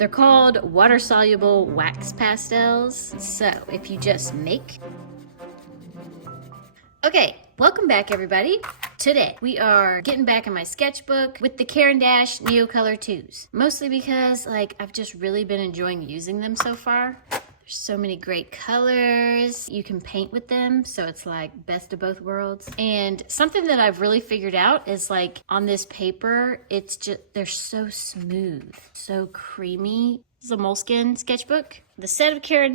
They're called water-soluble wax pastels. So if you just make... Okay, welcome back everybody. Today we are getting back in my sketchbook with the Caran Neocolor IIs. Mostly because I've just really been enjoying using them so far. There's so many great colors. You can paint with them, so it's like best of both worlds. And something that I've really figured out is on this paper, it's just, they're so smooth, so creamy. This is a Moleskine sketchbook. The set of Caran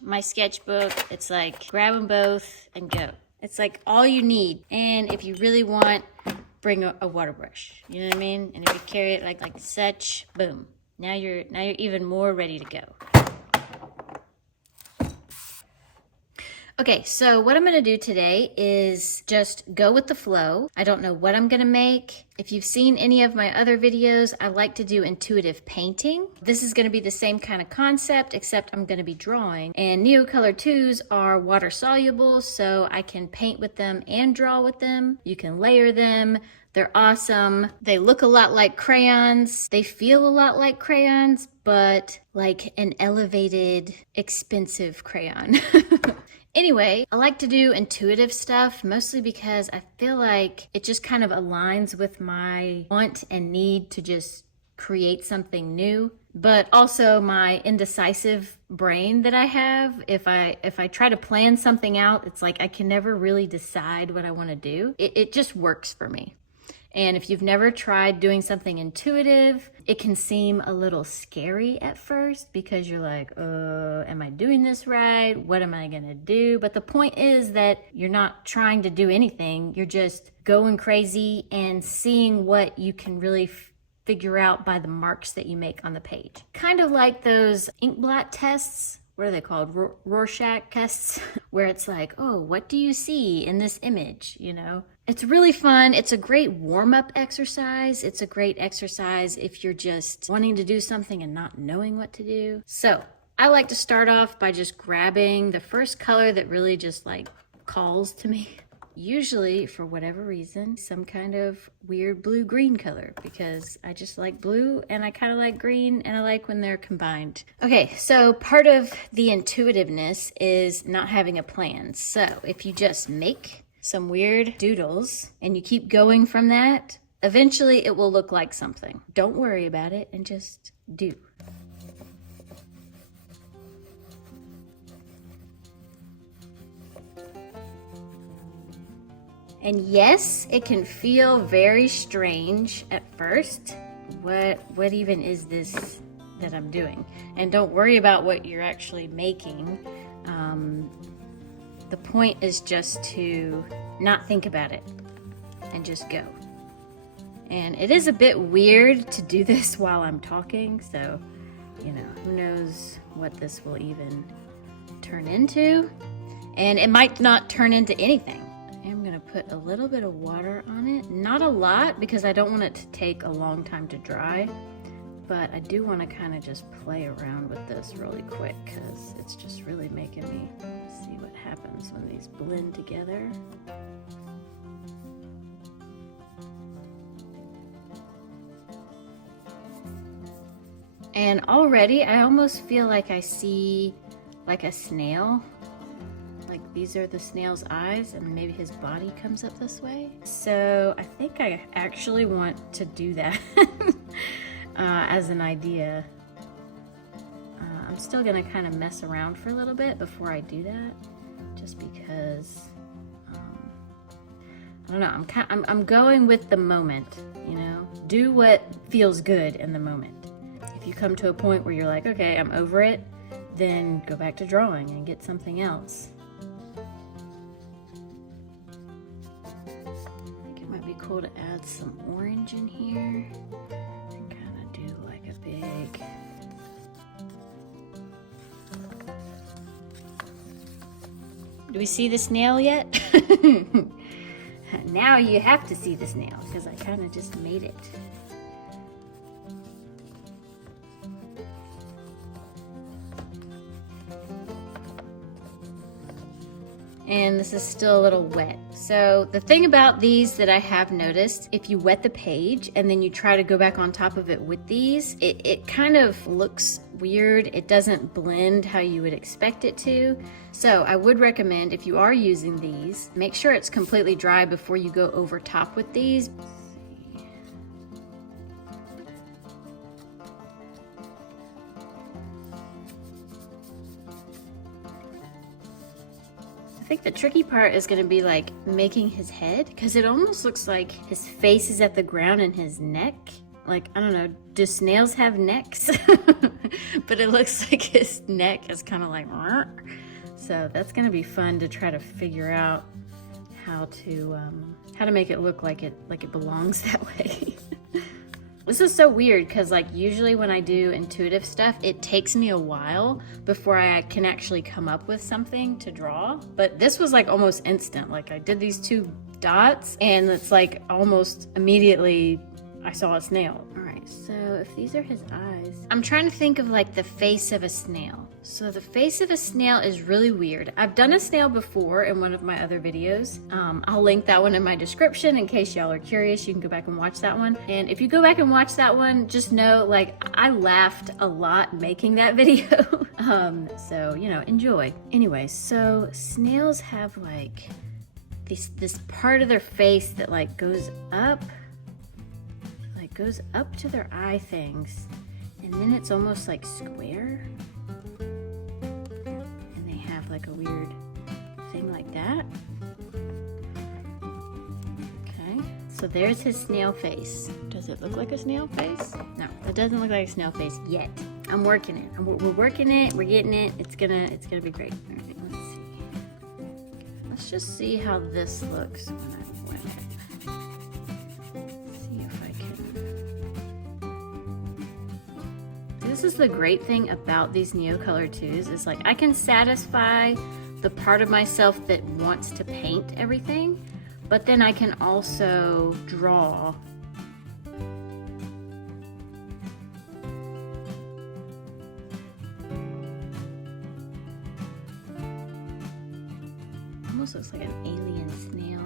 my sketchbook, it's grab them both and go. It's all you need. And if you really want, bring a water brush. You know what I mean? And if you carry it like such, boom. Now you're even more ready to go. Okay, so what I'm gonna do today is just go with the flow. I don't know what I'm gonna make. If you've seen any of my other videos, I like to do intuitive painting. This is gonna be the same kind of concept, except I'm gonna be drawing. And Neocolor IIs are water soluble, so I can paint with them and draw with them. You can layer them. They're awesome. They look a lot like crayons. They feel a lot like crayons, but like an elevated, expensive crayon. Anyway, I like to do intuitive stuff, mostly because I feel like it just kind of aligns with my want and need to just create something new. But also my indecisive brain that I have, if I try to plan something out, it's I can never really decide what I want to do. It just works for me. And if you've never tried doing something intuitive, it can seem a little scary at first because you're like, am I doing this right? What am I gonna do? But the point is that you're not trying to do anything. You're just going crazy and seeing what you can really figure out by the marks that you make on the page. Kind of like those ink blot tests. What are they called? Rorschach tests, where it's what do you see in this image, you know? It's really fun. It's a great warm-up exercise. It's a great exercise if you're just wanting to do something and not knowing what to do. So I like to start off by just grabbing the first color that really just calls to me. Usually, for whatever reason, some kind of weird blue-green color, because I just like blue and I kind of like green and I like when they're combined. Okay, so part of the intuitiveness is not having a plan. So if you just make some weird doodles and you keep going from that, eventually it will look like something. Don't worry about it and just do. And yes, it can feel very strange at first. What even is this that I'm doing? And don't worry about what you're actually making. The point is just to not think about it and just go. And it is a bit weird to do this while I'm talking, so, you know, who knows what this will even turn into. And it might not turn into anything. I'm gonna put a little bit of water on it. Not a lot, because I don't want it to take a long time to dry. But I do want to kind of just play around with this really quick, because it's just really making me see what happens when these blend together. And already I almost feel like I see like a snail. Like these are the snail's eyes and maybe his body comes up this way. So I think I actually want to do that as an idea. I'm still gonna kind of mess around for a little bit before I do that, just because I don't know. I'm going with the moment, you know. Do what feels good in the moment. If you come to a point where you're like, okay, I'm over it, then go back to drawing and get something else. I think it might be cool to add some orange in here and kind of do like a big... Do we see the snail yet? Now you have to see the snail because I kind of just made it. and this is still a little wet. So the thing about these that I have noticed, if you wet the page and then you try to go back on top of it with these, it kind of looks weird. It doesn't blend how you would expect it to. So I would recommend, if you are using these, make sure it's completely dry before you go over top with these. I think the tricky part is going to be like making his head, because it almost looks like his face is at the ground and his neck. Like, I don't know, do snails have necks? But it looks like his neck is kind of like, so that's going to be fun to try to figure out how to make it look like it belongs that way. This is so weird because like usually when I do intuitive stuff, it takes me a while before I can actually come up with something to draw. But this was like almost instant. Like I did these 2 dots and it's like almost immediately I saw a snail. All right, so if these are his eyes, I'm trying to think of like the face of a snail. So the face of a snail is really weird. I've done a snail before in one of my other videos. I'll link that one in my description in case y'all are curious. You can go back and watch that one. And if you go back and watch that one, just know like I laughed a lot making that video. So, you know, enjoy. Anyway, so snails have like this part of their face that like goes up to their eye things, and then it's almost like square, and they have like a weird thing like that. Okay, so there's his snail face. Does it look like a snail face? No, it doesn't look like a snail face yet. I'm working it. We're working it. We're getting it. It's gonna be great. All right, let's see. Let's just see how this looks when I wet it. This is the great thing about these Neocolor IIs, is like I can satisfy the part of myself that wants to paint everything, but then I can also draw. Almost looks like an alien snail.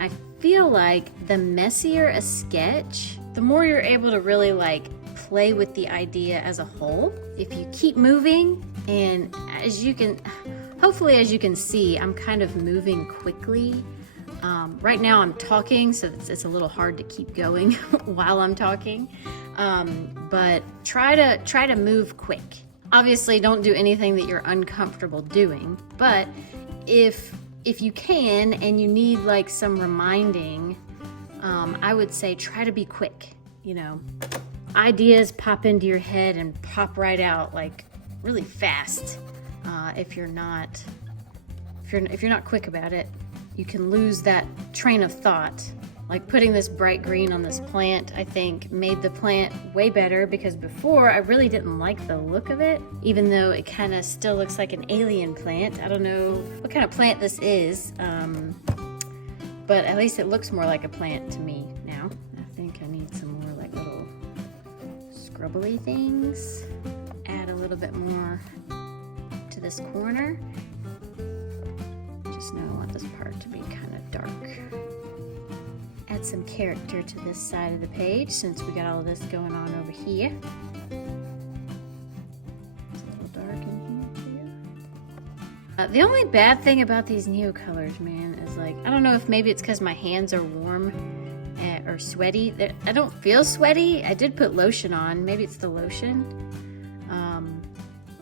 I feel like the messier a sketch, the more you're able to really like play with the idea as a whole. If you keep moving, and as you can, hopefully as you can see, I'm kind of moving quickly. Right now I'm talking, so it's a little hard to keep going while I'm talking. But try to move quick. Obviously don't do anything that you're uncomfortable doing, but if you can and you need like some reminding, I would say try to be quick. You know, ideas pop into your head and pop right out like really fast. If you're not quick about it, you can lose that train of thought. Like putting this bright green on this plant, I think made the plant way better, because before I really didn't like the look of it, even though it kind of still looks like an alien plant. I don't know what kind of plant this is, but at least it looks more like a plant to me now. I think I need some more like little scribbly things. Add a little bit more to this corner. Just know I want this part to be kind of dark. Add some character to this side of the page since we got all of this going on over here. It's a little dark in here too. The only bad thing about these Neocolors, man, is like, I don't know if maybe it's because my hands are warm or sweaty. I don't feel sweaty. I did put lotion on. Maybe it's the lotion.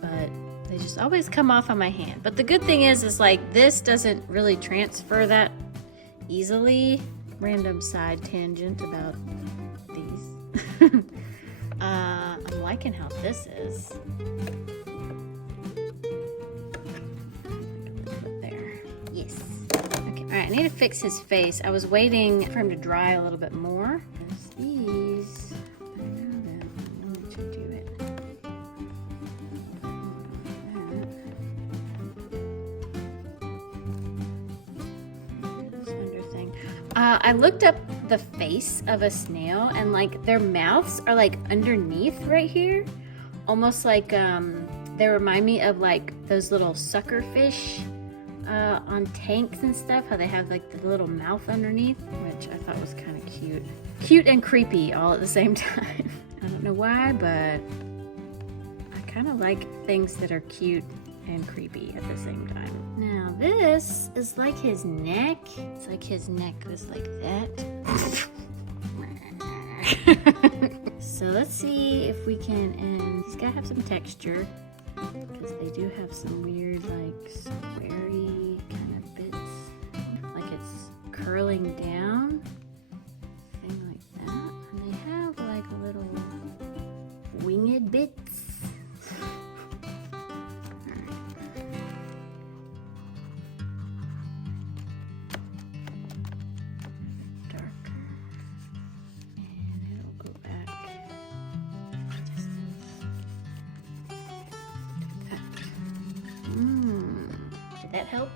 But they just always come off on my hand. But the good thing is like this doesn't really transfer that easily. Random side tangent about these. I'm liking how this is. There. Yes. Okay, all right, I need to fix his face. I was waiting for him to dry a little bit more. These, I know that. Let me do it. This under thing. I looked up the face of a snail, and like their mouths are like underneath right here, almost like they remind me of like those little sucker fish on tanks and stuff, how they have like the little mouth underneath, which I thought was kind of cute and creepy all at the same time. I don't know why, but I kind of like things that are cute and creepy at the same time. Now this is like his neck. It's like his neck goes like that. So let's see if we can, and he's gotta have some texture because they do have some weird like squarey kind of bits, like it's curling down, thing like that. And they have like little winged bits. Did that help?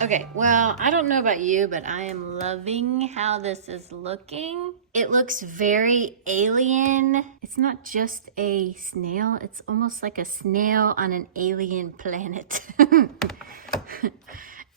Okay, well, I don't know about you, but I am loving how this is looking. It looks very alien. It's not just a snail, it's almost like a snail on an alien planet.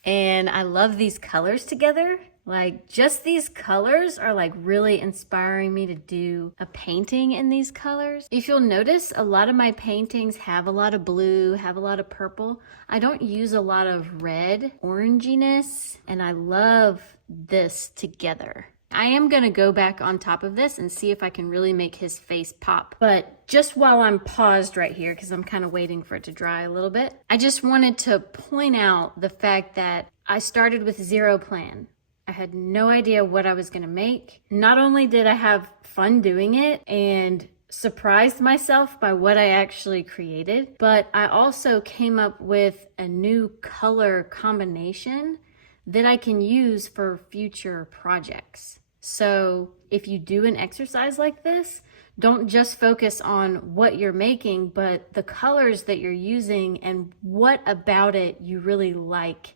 And I love these colors together. Like, just these colors are like really inspiring me to do a painting in these colors. If you'll notice, a lot of my paintings have a lot of blue, have a lot of purple. I don't use a lot of red, oranginess, and I love this together. I am gonna go back on top of this and see if I can really make his face pop. But just while I'm paused right here, because I'm kind of waiting for it to dry a little bit, I just wanted to point out the fact that I started with zero plan. I had no idea what I was gonna make. Not only did I have fun doing it and surprised myself by what I actually created, but I also came up with a new color combination that I can use for future projects. So if you do an exercise like this, don't just focus on what you're making, but the colors that you're using and what about it you really like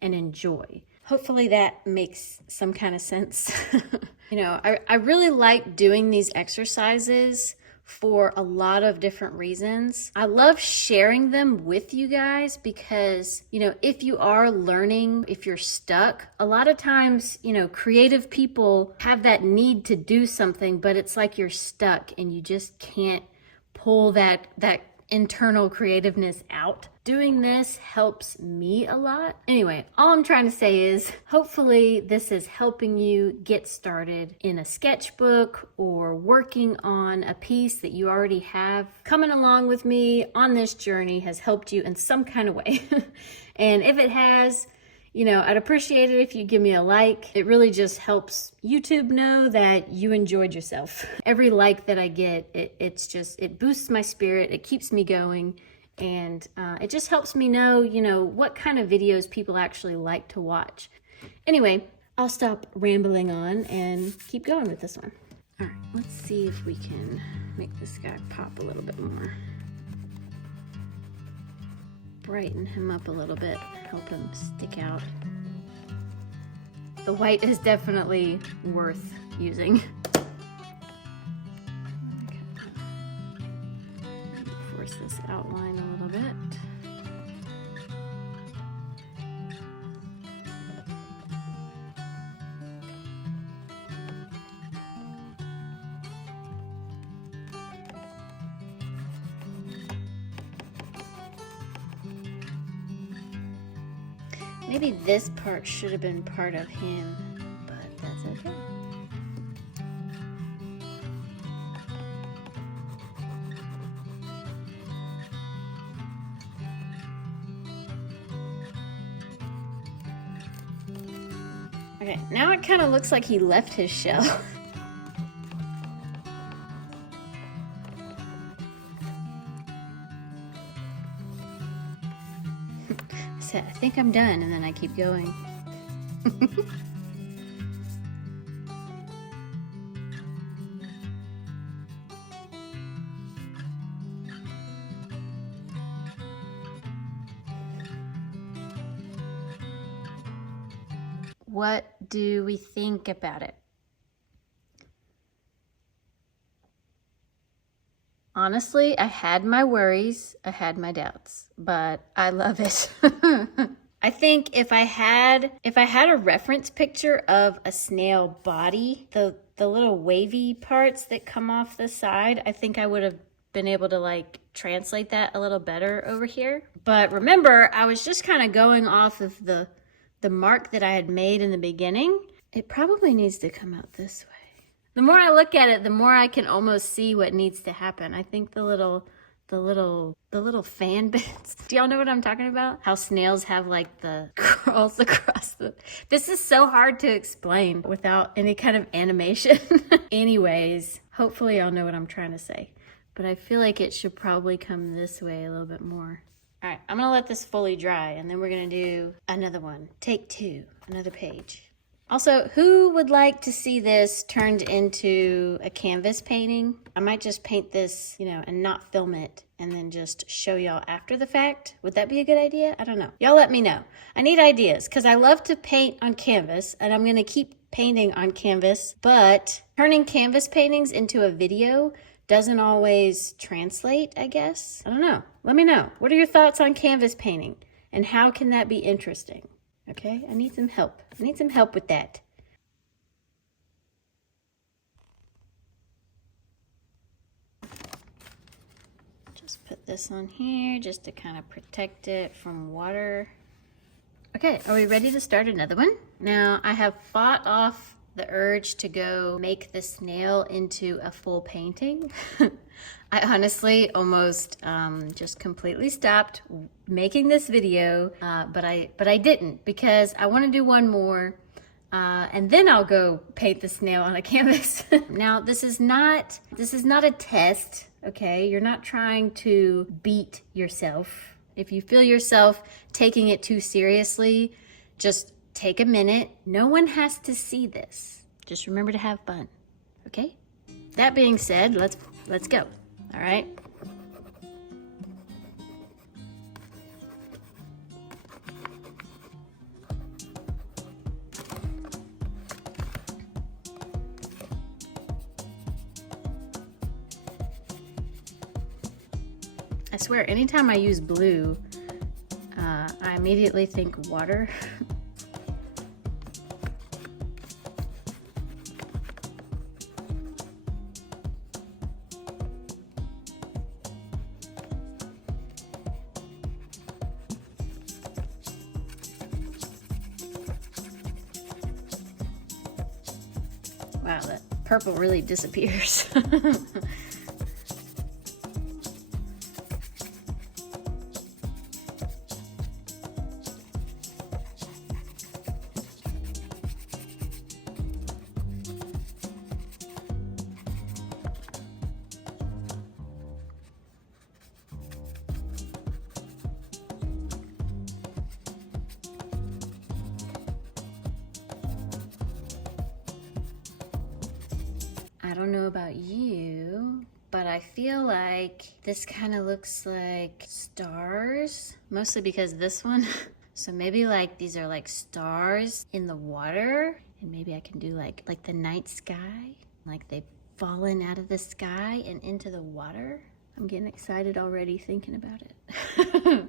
and enjoy. Hopefully that makes some kind of sense. You know, I really like doing these exercises for a lot of different reasons. I love sharing them with you guys because, you know, if you are learning, if you're stuck, a lot of times, you know, creative people have that need to do something, but it's like you're stuck and you just can't pull that internal creativeness out. Doing this helps me a lot. Anyway, all I'm trying to say is hopefully this is helping you get started in a sketchbook or working on a piece that you already have. Coming along with me on this journey has helped you in some kind of way. And if it has, You know, I'd appreciate it if you give me a like. It really just helps YouTube know that you enjoyed yourself. Every like that I get, it boosts my spirit, it keeps me going, and it just helps me know, you know, what kind of videos people actually like to watch. Anyway, I'll stop rambling on and keep going with this one. All right, let's see if we can make this guy pop a little bit more. Brighten him up a little bit, help him stick out. The white is definitely worth using. Force this outline a little bit. Maybe this part should have been part of him, but that's okay. Okay, now it kind of looks like he left his shell. I think I'm done, and then I keep going. What do we think about it? Honestly, I had my worries, I had my doubts, but I love it. I think if I had a reference picture of a snail body, the little wavy parts that come off the side, I think I would have been able to like translate that a little better over here. But remember, I was just kind of going off of the mark that I had made in the beginning. It probably needs to come out this way. The more I look at it, the more I can almost see what needs to happen. I think the little fan bits. Do y'all know what I'm talking about? How snails have like the curls across the... This is so hard to explain without any kind of animation. Anyways, hopefully y'all know what I'm trying to say. But I feel like it should probably come this way a little bit more. All right, I'm gonna let this fully dry, and then we're gonna do another one. Take two, another page. Also, who would like to see this turned into a canvas painting? I might just paint this, you know, and not film it and then just show y'all after the fact. Would that be a good idea? I don't know. Y'all let me know. I need ideas because I love to paint on canvas, and I'm going to keep painting on canvas, but turning canvas paintings into a video doesn't always translate, I guess. I don't know. Let me know. What are your thoughts on canvas painting, and how can that be interesting? Okay, I need some help. I need some help with that. Just put this on here just to kind of protect it from water. Okay, are we ready to start another one? Now, I have fought off the urge to go make the snail into a full painting. I honestly almost just completely stopped making this video, but I didn't, because I want to do one more, and then I'll go paint the snail on a canvas. Now, this is not a test, okay? You're not trying to beat yourself. If you feel yourself taking it too seriously, just take a minute. No one has to see this. Just remember to have fun, okay? That being said, let's go. All right. I swear, anytime I use blue, I immediately think water. Wow, that purple really disappears. don't know about you, but I feel like this kind of looks like stars, mostly because this one. So maybe like these are like stars in the water, and maybe I can do like the night sky, like they've fallen out of the sky and into the water. I'm getting excited already thinking about it.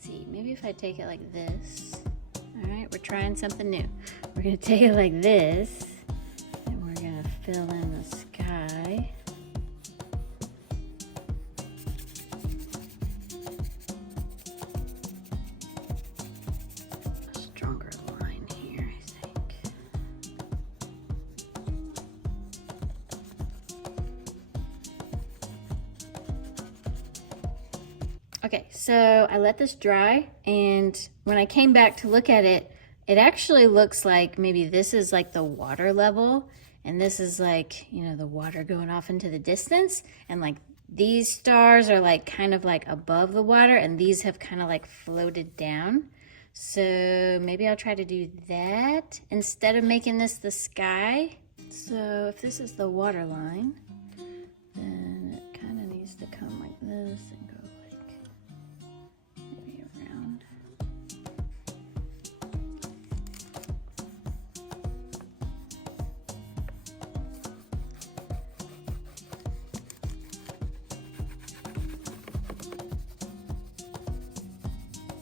See, maybe if I take it like this. All right, we're trying something new. We're gonna take it like this, and we're gonna fill in the sky. A stronger line here, I think. Okay, so I let this dry, and when I came back to look at it, it actually looks like maybe this is like the water level, and this is like, you know, the water going off into the distance, and like these stars are like kind of like above the water, and these have kind of like floated down. So maybe I'll try to do that instead of making this the sky. So if this is the water line, then it kind of needs to come like this and go maybe around.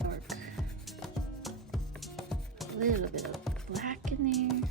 Work. A little bit of black in there.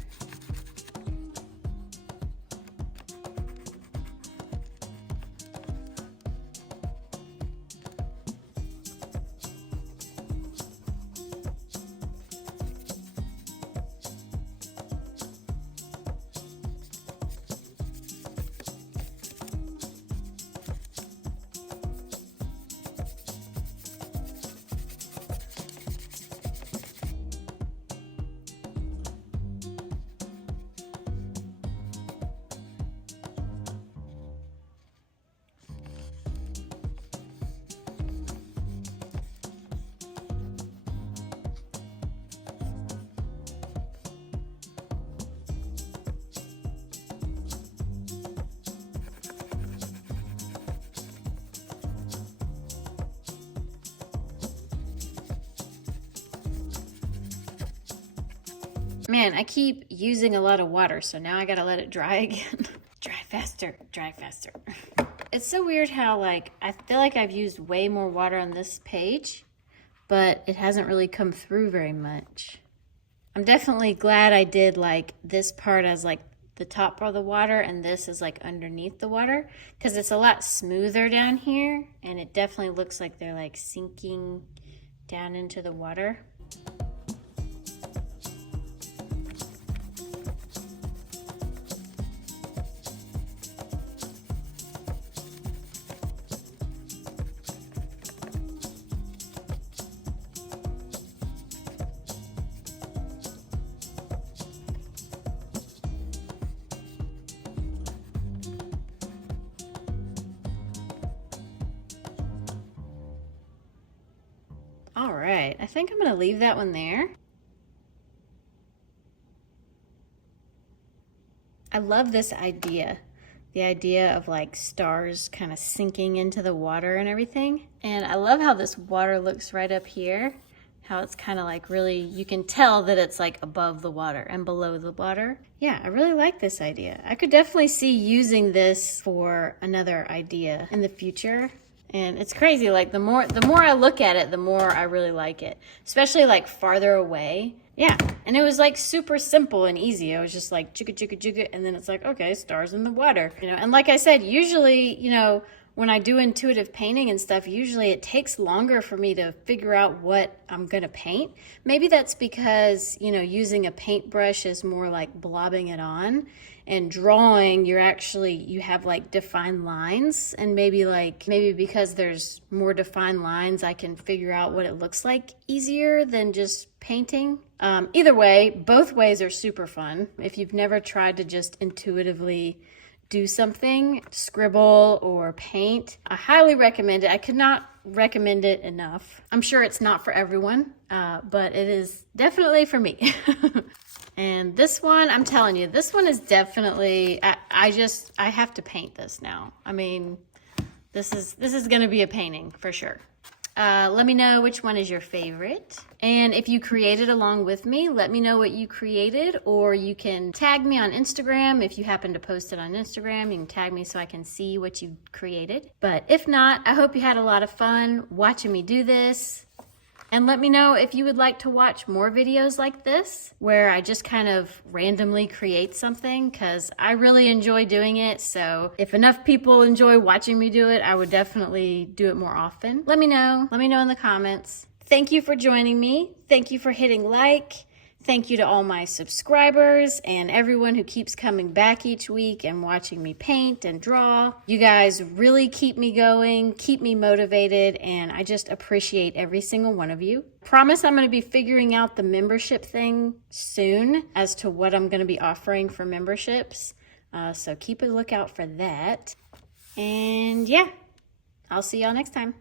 Man, I keep using a lot of water, so now I gotta let it dry again. Dry faster, dry faster. It's so weird how like, I feel like I've used way more water on this page, but it hasn't really come through very much. I'm definitely glad I did like this part as like the top of the water, and this is like underneath the water, because it's a lot smoother down here, and it definitely looks like they're like sinking down into the water. All right, I think I'm gonna leave that one there. I love this idea. The idea of like stars kind of sinking into the water and everything. And I love how this water looks right up here. How it's kind of like really, you can tell that it's like above the water and below the water. Yeah, I really like this idea. I could definitely see using this for another idea in the future. And it's crazy, like the more I look at it, the more I really like it, especially like farther away. Yeah, and it was like super simple and easy. I was just like chugga chugga chugga, and then it's like, okay, stars in the water, you know. And like I said, usually, you know, when I do intuitive painting and stuff, usually it takes longer for me to figure out what I'm gonna paint. Maybe that's because, you know, using a paintbrush is more like blobbing it on, and drawing, you have like defined lines, and maybe because there's more defined lines, I can figure out what it looks like easier than just painting. Either way, both ways are super fun. If you've never tried to just intuitively do something, scribble or paint, I highly recommend it. I could not recommend it enough. I'm sure it's not for everyone, but it is definitely for me. And this one, I'm telling you, this one is definitely, I have to paint this now. I mean, this is gonna be a painting for sure. Let me know which one is your favorite. And if you created along with me, let me know what you created, or you can tag me on Instagram. If you happen to post it on Instagram, you can tag me so I can see what you created. But if not, I hope you had a lot of fun watching me do this. And let me know if you would like to watch more videos like this, where I just kind of randomly create something, because I really enjoy doing it. So if enough people enjoy watching me do it, I would definitely do it more often. Let me know. Let me know in the comments. Thank you for joining me. Thank you for hitting like. Thank you to all my subscribers and everyone who keeps coming back each week and watching me paint and draw. You guys really keep me going, keep me motivated, and I just appreciate every single one of you. Promise I'm going to be figuring out the membership thing soon as to what I'm going to be offering for memberships. So keep a lookout for that. And yeah, I'll see y'all next time.